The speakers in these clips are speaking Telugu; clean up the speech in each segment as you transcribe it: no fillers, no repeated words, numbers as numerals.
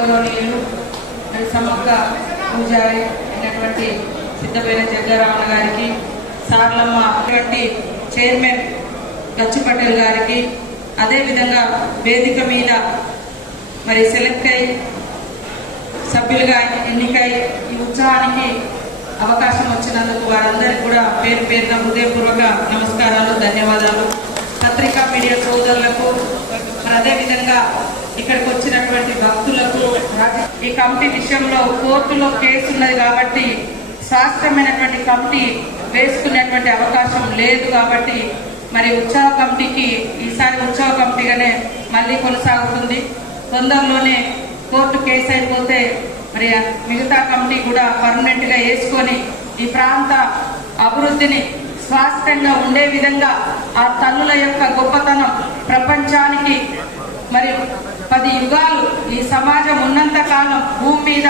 గౌరవనీయులు మరి సమగ్ర పూజారి అయినటువంటి సిద్ధమైన జగ్గారామణ గారికి, సార్లమ్మ చైర్మన్ గచ్చు పటేల్ గారికి, అదేవిధంగా వేదిక మీద మరి సెలెక్ట్ అయి సభ్యులుగా ఎన్నికై ఈ ఉత్సవానికి అవకాశం వచ్చినందుకు వారందరికీ కూడా పేరు పేరున హృదయపూర్వక నమస్కారాలు, ధన్యవాదాలు. పత్రికా మీడియా సోదరులకు, మరి అదేవిధంగా ఇక్కడికి వచ్చినటువంటి భక్తులకు, ఈ కమిటీ విషయంలో కోర్టులో కేసు ఉన్నది కాబట్టి శాస్త్రమైనటువంటి కమిటీ వేసుకునేటువంటి అవకాశం లేదు కాబట్టి మరి ఉత్సవ కమిటీకి ఈసారి ఉత్సవ కమిటీగానే మళ్ళీ కొనసాగుతుంది. తొందరలోనే కోర్టు కేసు అయిపోతే మరి మిగతా కమిటీ కూడా పర్మనెంట్ గా వేసుకొని ఈ ప్రాంత అభివృద్ధిని స్వాస్థ్యంగా ఉండే విధంగా ఆ తల్లుల యొక్క గొప్పతనం ప్రపంచానికి మరి 10 యుగాలు ఈ సమాజం ఉన్నంత కాలం, భూమి మీద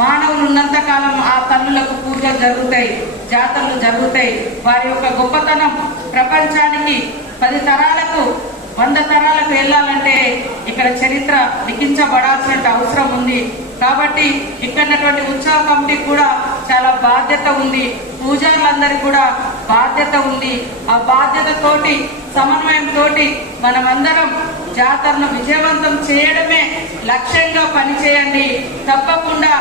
మానవులు ఉన్నంత కాలం ఆ తల్లులకు పూజలు జరుగుతాయి, జాతరలు జరుగుతాయి. వారి యొక్క గొప్పతనం ప్రపంచానికి 10 తరాలకు 100 తరాలకు వెళ్ళాలంటే ఇక్కడ చరిత్ర లిఖించబడాల్సిన అవసరం ఉంది. కాబట్టి ఇక్కడటువంటి ఉత్సవ కమిటీకి కూడా చాలా బాధ్యత ఉంది, పూజారులందరికీ కూడా బాధ్యత ఉంది. ఆ బాధ్యతతోటి సమన్వయంతో మనమందరం జాతరను విజయవంతం చేయడమే లక్ష్యంగా పనిచేయండి. తప్పకుండా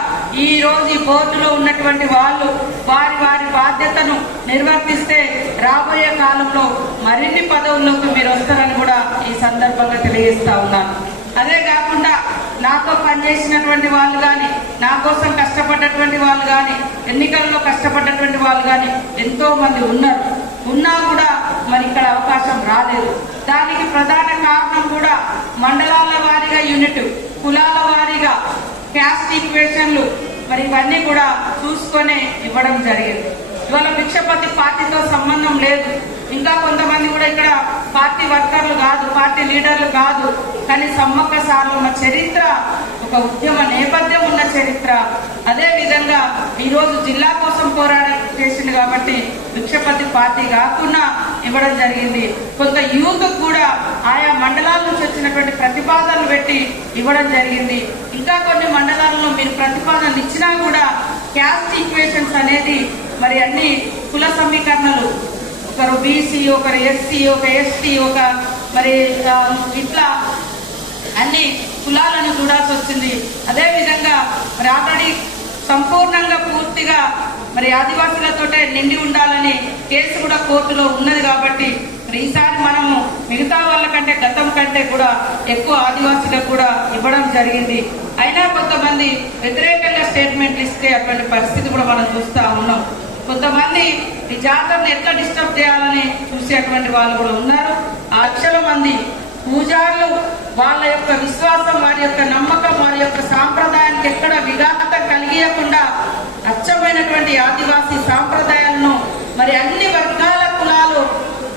ఈ రోజు ఈ బోర్డులో ఉన్నటువంటి వాళ్ళు వారి వారి బాధ్యతను నిర్వర్తిస్తే రాబోయే కాలంలో మరిన్ని పదవుల్లోకి మీరు వస్తారని కూడా ఈ సందర్భంగా తెలియజేస్తా ఉన్నాను. అదే కాకుండా నాతో పనిచేసినటువంటి వాళ్ళు కానీ, నా కోసం కష్టపడ్డటువంటి వాళ్ళు కానీ, ఎన్నికల్లో కష్టపడ్డటువంటి వాళ్ళు కానీ ఎంతో మంది ఉన్నా కూడా మరి ఇక్కడ అవకాశం రాలేదు. దానికి ప్రధాన కారణం కూడా మండలాల వారీగా యూనిట్, కులాల వారీగా క్యాస్ట్ ఈక్వేషన్లు, మరి ఇవన్నీ కూడా చూసుకొనే ఇవ్వడం జరిగింది. ఇవాళ భిక్షపతి పార్టీతో సంబంధం లేదు. ఇంకా కొంతమంది కూడా ఇక్కడ పార్టీ వర్కర్లు కాదు, పార్టీ లీడర్లు కాదు, కానీ సమ్మక్క సారలమ్మ చరిత్ర ఒక ఉద్యమ నేపథ్యం ఉన్న చరిత్ర. అదే విధంగా ఈరోజు జిల్లా కోసం పోరాటం చేసింది కాబట్టి భిక్షపతి పార్టీ కాకుండా ఇవ్వడం జరిగింది. కొంత యూత్ కూడా ఆయా మండలాల నుంచి వచ్చినటువంటి ప్రతిపాదనలు పెట్టి ఇవ్వడం జరిగింది. ఇంకా కొన్ని మండలాల్లో మీరు ప్రతిపాదనలు ఇచ్చినా కూడా క్యాస్ట్ ఈక్వేషన్స్ అనేది మరి అన్ని కుల సమీకరణలు, ఒకరు బీసీ, ఒకరు ఎస్సీ, ఒక ఎస్టీ, ఒక మరి ఇట్లా అన్ని కులాలను చూడాల్సి వచ్చింది. అదేవిధంగా మరి ఆల్రెడీ సంపూర్ణంగా పూర్తిగా మరి ఆదివాసులతోటే నిండి ఉండాలని కేసు కూడా కోర్టులో ఉన్నది కాబట్టి మరి ఈసారి మనము మిగతా వాళ్ళ కంటే గతం కంటే కూడా ఎక్కువ ఆదివాసులకు కూడా ఇవ్వడం జరిగింది. అయినా కొంతమంది వ్యతిరేకంగా స్టేట్మెంట్లు ఇస్తే అటువంటి పరిస్థితి కూడా మనం చూస్తా ఉన్నాం. కొంతమంది ఈ జాతరను ఎట్లా డిస్టర్బ్ చేయాలని చూసేటువంటి వాళ్ళు కూడా ఉన్నారు. 1,00,000 మంది పూజారులు వాళ్ళ యొక్క విశ్వాసం, వారి యొక్క నమ్మకం, వారి యొక్క సాంప్రదాయానికి ఎక్కడ విఘాతం కలిగియకుండా అచ్చమైనటువంటి ఆదివాసీ సాంప్రదాయాలను మరి అన్ని వర్గాల కులాలు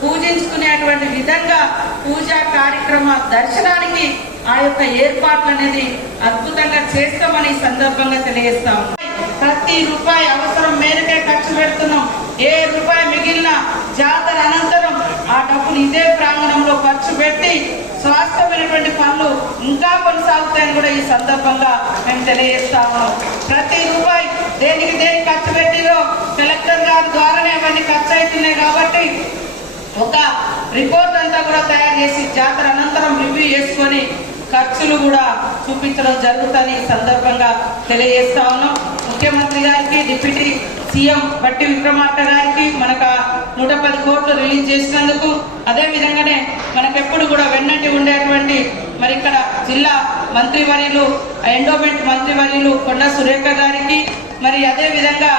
పూజించుకునేటువంటి విధంగా పూజా కార్యక్రమ దర్శనానికి ఆ యొక్క ఏర్పాట్లు అనేది అద్భుతంగా చేస్తామని ఈ సందర్భంగా తెలియజేస్తాం. ప్రతి రూపాయి అవసరం మేరకే ఖర్చు పెడుతున్నాం. ఏ రూపాయి మిగిలిన జాతర అనంతరం ఆ డబ్బులు ఇదే ప్రాంగణంలో ఖర్చు పెట్టి స్వాస్థ్యమైనటువంటి పనులు ఇంకా కొనసాగుతాయని కూడా ఈ సందర్భంగా మేము తెలియజేస్తాము. ప్రతి రూపాయి దేనికి ఖర్చు పెట్టిలో కలెక్టర్ గారి ద్వారానే అవన్నీ ఖర్చు అవుతున్నాయి కాబట్టి ఒక రిపోర్ట్ అంతా కూడా తయారు చేసి జాతర అనంతరం రివ్యూ చేసుకొని ఖర్చులు కూడా చూపించడం జరుగుతుంది ఈ సందర్భంగా తెలియజేస్తా ఉన్నాం. ముఖ్యమంత్రి గారికి, డిప్యూటీ సీఎం బట్టి విక్రమార్క గారికి మనకు 110 కోట్లు రిలీజ్ చేసినందుకు, అదే విధంగానే మనకెప్పుడు కూడా వెన్నటి ఉండేటువంటి మరి ఇక్కడ జిల్లా మంత్రివర్యులు, ఎండోమెంట్ మంత్రివర్యులు కొండా సురేఖ గారికి, మరి అదే విధంగా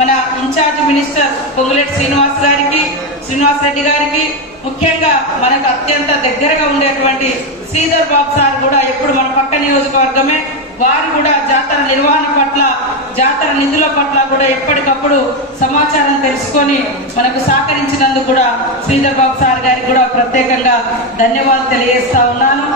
మన ఇన్ఛార్జ్ మినిస్టర్ పొంగులేటి శ్రీనివాస్ రెడ్డి గారికి, ముఖ్యంగా మనకు అత్యంత దగ్గరగా ఉండేటువంటి శ్రీధర్ బాబు సార్ కూడా ఎప్పుడు మన పక్క నియోజకవర్గమే, వారు కూడా జాతర నిర్వహణ పట్ల, జాతర నిధుల పట్ల కూడా ఎప్పటికప్పుడు సమాచారం తెలుసుకొని మనకు సహకరించినందుకు కూడా శ్రీధర్ బాబు సార్ గారికి కూడా ప్రత్యేకంగా ధన్యవాదాలు తెలియజేస్తా ఉన్నాను.